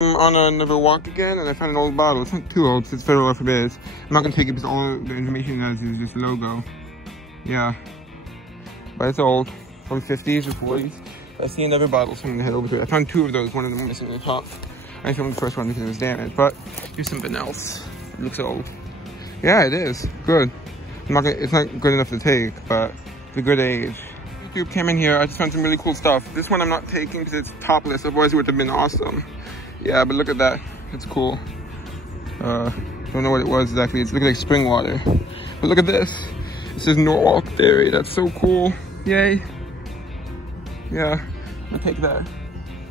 I'm on another walk again, and I found an old bottle. It's not too old, it's federal alphabet. I'm not gonna take it because all the information it has is just logo. Yeah. But it's old. From 50s or 40s. I see another bottle, so I'm gonna head over to it. I found two of those, one of them missing the top. I filmed the first one because it was damaged, but here's something else. It looks old. Yeah, it is. Good. It's not good enough to take, but it's a good age. YouTube came in here, I just found some really cool stuff. This one I'm not taking because it's topless, otherwise it would have been awesome. Yeah, but look at that. It's cool. Don't know what it was exactly. It's looking like spring water. But look at this. It says Norwalk Dairy. That's so cool. Yay. Yeah, I'll take that.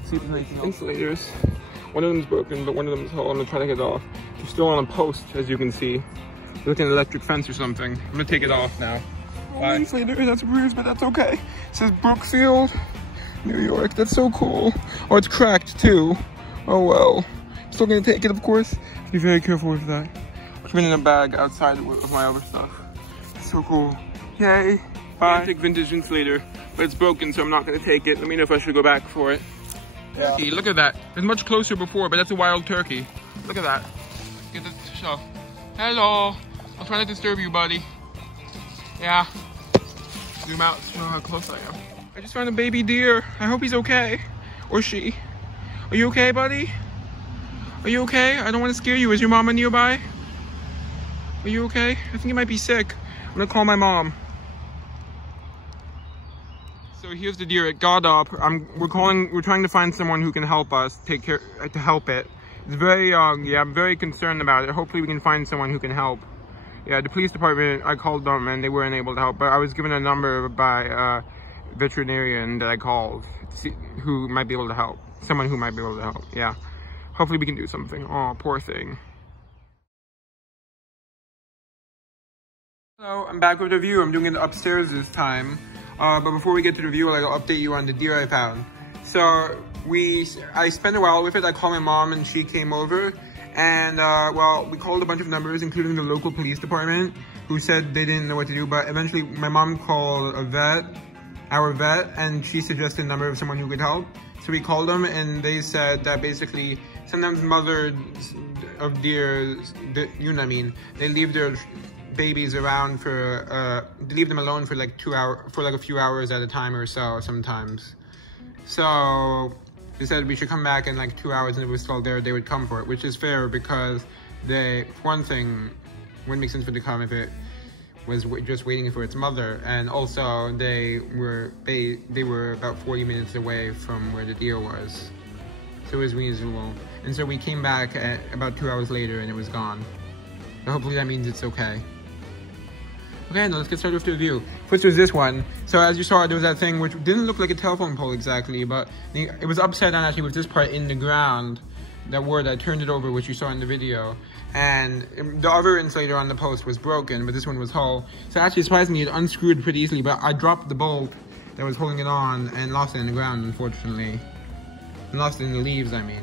See if there's anything else. Insulators. One of them's broken, but one of them's whole. I'm gonna try to get it off. It's still on a post, as you can see. It's like an electric fence or something. I'm gonna take it off now. Oh, insulator, that's bruised, but that's okay. It says Brookfield, New York. That's so cool. Oh, it's cracked too. Oh well. Still gonna take it, of course. Be very careful with that. I'll put it in a bag outside of my other stuff. It's so cool. Yay. Bye. I take vintage insulator, but it's broken, so I'm not gonna take it. Let me know if I should go back for it. Yeah. Turkey, look at that. It's much closer before, but that's a wild turkey. Look at that. Get this shelf. Hello. I'll try not to disturb you, buddy. Yeah. Zoom out to show how close I am. I just found a baby deer. I hope he's okay. Or she. Are you okay, buddy? Are you okay? I don't want to scare you. Is your mama nearby? Are you okay? I think he might be sick. I'm gonna call my mom. So here's the deer. It got up. We're trying to find someone who can help us to help it. It's very young. Yeah, I'm very concerned about it. Hopefully we can find someone who can help. Yeah, the police department, I called them and they weren't able to help, but I was given a number by a veterinarian that I called to see who might be able to help. Someone who might be able to help, yeah. Hopefully we can do something. Oh, poor thing. Hello, I'm back with the review. I'm doing it upstairs this time. But before we get to the review, I'll update you on the deer I found. So, I spent a while with it. I called my mom and she came over. And, well, we called a bunch of numbers, including the local police department, who said they didn't know what to do. But eventually, my mom called our vet, and she suggested a number of someone who could help. So we called them, and they said that basically, sometimes mothers of deer, you know what I mean, they leave their babies around they leave them alone for like a few hours at a time or so sometimes. So they said we should come back in like 2 hours, and if it was still there, they would come for it, which is fair because for one thing, wouldn't make sense for it to come if it was just waiting for its mother, and also they were about 40 minutes away from where the deer was, so it was reasonable. And so we came back at about 2 hours later, and it was gone. So hopefully that means it's okay. Okay, now let's get started with the review. First was this one. So as you saw, there was that thing which didn't look like a telephone pole exactly, but it was upside down actually with this part in the ground. That word, I turned it over, which you saw in the video. And the other insulator on the post was broken, but this one was whole. So actually, surprisingly, it unscrewed pretty easily, but I dropped the bolt that was holding it on and lost it in the ground, unfortunately. And lost it in the leaves, I mean.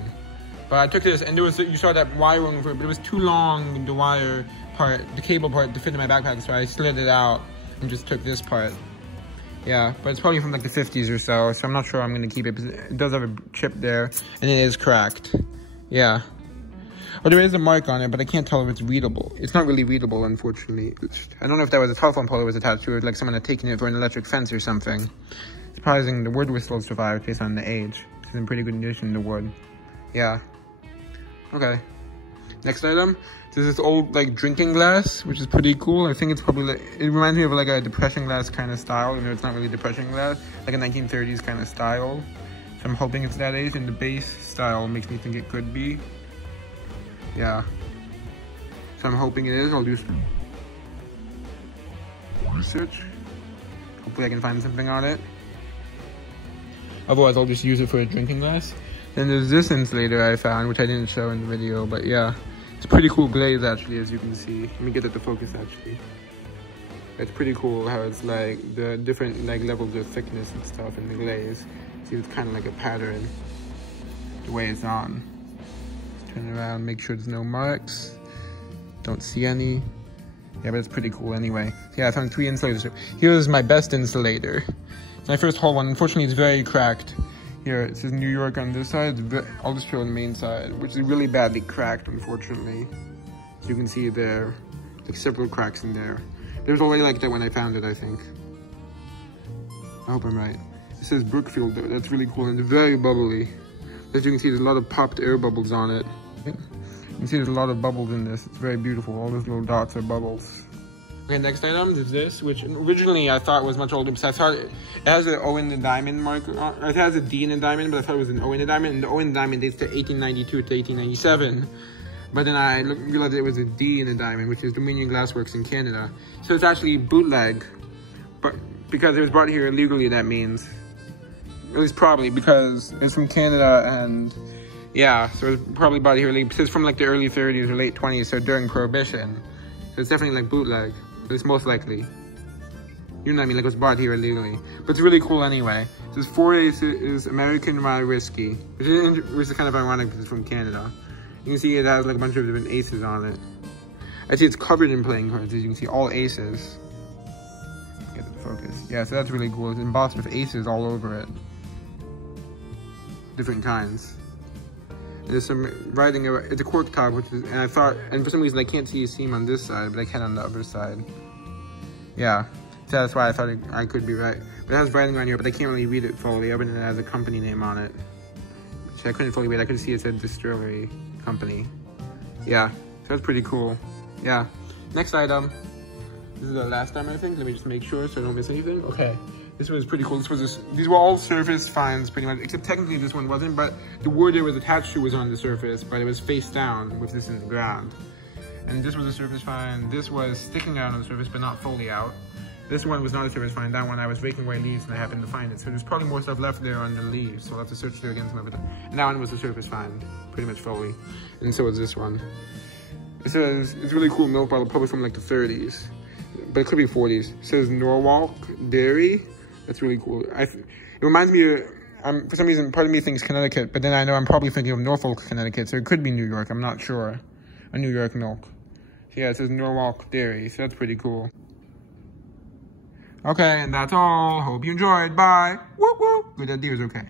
But I took this, and you saw that wiring for it, but it was too long, the wire part, the cable part, to fit in my backpack, so I slid it out and just took this part. Yeah, but it's probably from like the 50s or so I'm not sure I'm gonna keep it, because it does have a chip there, and it is cracked. Yeah. Oh, there is a mark on it, but I can't tell if it's readable. It's not really readable, unfortunately. I don't know if that was a telephone pole that was attached to it, like someone had taken it for an electric fence or something. Surprising the wood was still survived based on the age. It's in pretty good condition, the wood. Yeah. Okay. Next item. There's this old, like, drinking glass, which is pretty cool. I think it's probably, like, it reminds me of, like, a depression glass kind of style. You know, it's not really depression glass. Like a 1930s kind of style. So I'm hoping it's that age, and the base style makes me think it could be. Yeah. So I'm hoping it is. I'll do some research. Hopefully I can find something on it. Otherwise, I'll just use it for a drinking glass. Then there's this insulator I found, which I didn't show in the video, but yeah. It's a pretty cool glaze, actually, as you can see. Let me get it to focus, actually. It's pretty cool how it's like the different like levels of thickness and stuff in the glaze. See, it's kind of like a pattern, the way it's on. Let's turn it around, make sure there's no marks. Don't see any. Yeah, but it's pretty cool anyway. So yeah, I found 3 insulators. Here's my best insulator. It's my first whole one. Unfortunately, it's very cracked. Here, it says New York on this side. I'll just show the main side, which is really badly cracked, unfortunately. As you can see there, like several cracks in there. There's already like that when I found it, I think. I hope I'm right. It says Brookfield though. That's really cool and it's very bubbly. As you can see, there's a lot of popped air bubbles on it. You can see there's a lot of bubbles in this. It's very beautiful. All those little dots are bubbles. Okay, next item is this, which originally I thought was much older because I thought it has an O in the diamond mark. It has a D in the diamond, but I thought it was an O in the diamond. And the O in the diamond dates to 1892 to 1897. But then I realized it was a D in the diamond, which is Dominion Glassworks in Canada. So it's actually bootleg, but because it was brought here illegally, that means. At least probably, because it's from Canada and yeah, so it's probably brought here illegally. It's from like the early 30s or late 20s, so during Prohibition. So it's definitely like bootleg, but it's most likely. You know what I mean, like it was bought here illegally. But it's really cool anyway. It says 4 aces American rye whiskey, which is kind of ironic because it's from Canada. You can see it has like a bunch of different aces on it. I see it's covered in playing cards, as you can see, all aces. Get the focus. Yeah, so that's really cool. It's embossed with aces all over it. Different kinds. There's some writing, it's a cork top, which is, and I thought, and for some reason I can't see a seam on this side, but I can on the other side. Yeah, so that's why I thought I could be right. But it has writing on here, but I can't really read it fully, other than it has a company name on it. Which I couldn't fully read. I could see it said distillery company. Yeah, so that's pretty cool. Yeah, next item. This is the last time, I think. Let me just make sure so I don't miss anything. Okay. This was pretty cool. These were all surface finds pretty much, except technically this one wasn't, but the wood it was attached to was on the surface, but it was face down with this in the ground. And this was a surface find. This was sticking out on the surface, but not fully out. This one was not a surface find. That one I was raking away leaves and I happened to find it. So there's probably more stuff left there on the leaves, so I'll have to search through again some of it. And that one was a surface find, pretty much fully. And so was this one. It says, it's a really cool milk bottle, probably from like the 30s, but it could be 40s. It says Norwalk Dairy. That's really cool. It reminds me of, for some reason, part of me thinks Connecticut, but then I know I'm probably thinking of Norfolk, Connecticut, so it could be New York, I'm not sure. A New York milk. So yeah, it says Norwalk Dairy, so that's pretty cool. Okay, and that's all. Hope you enjoyed. Bye. Woo woo. Good, that deer is okay.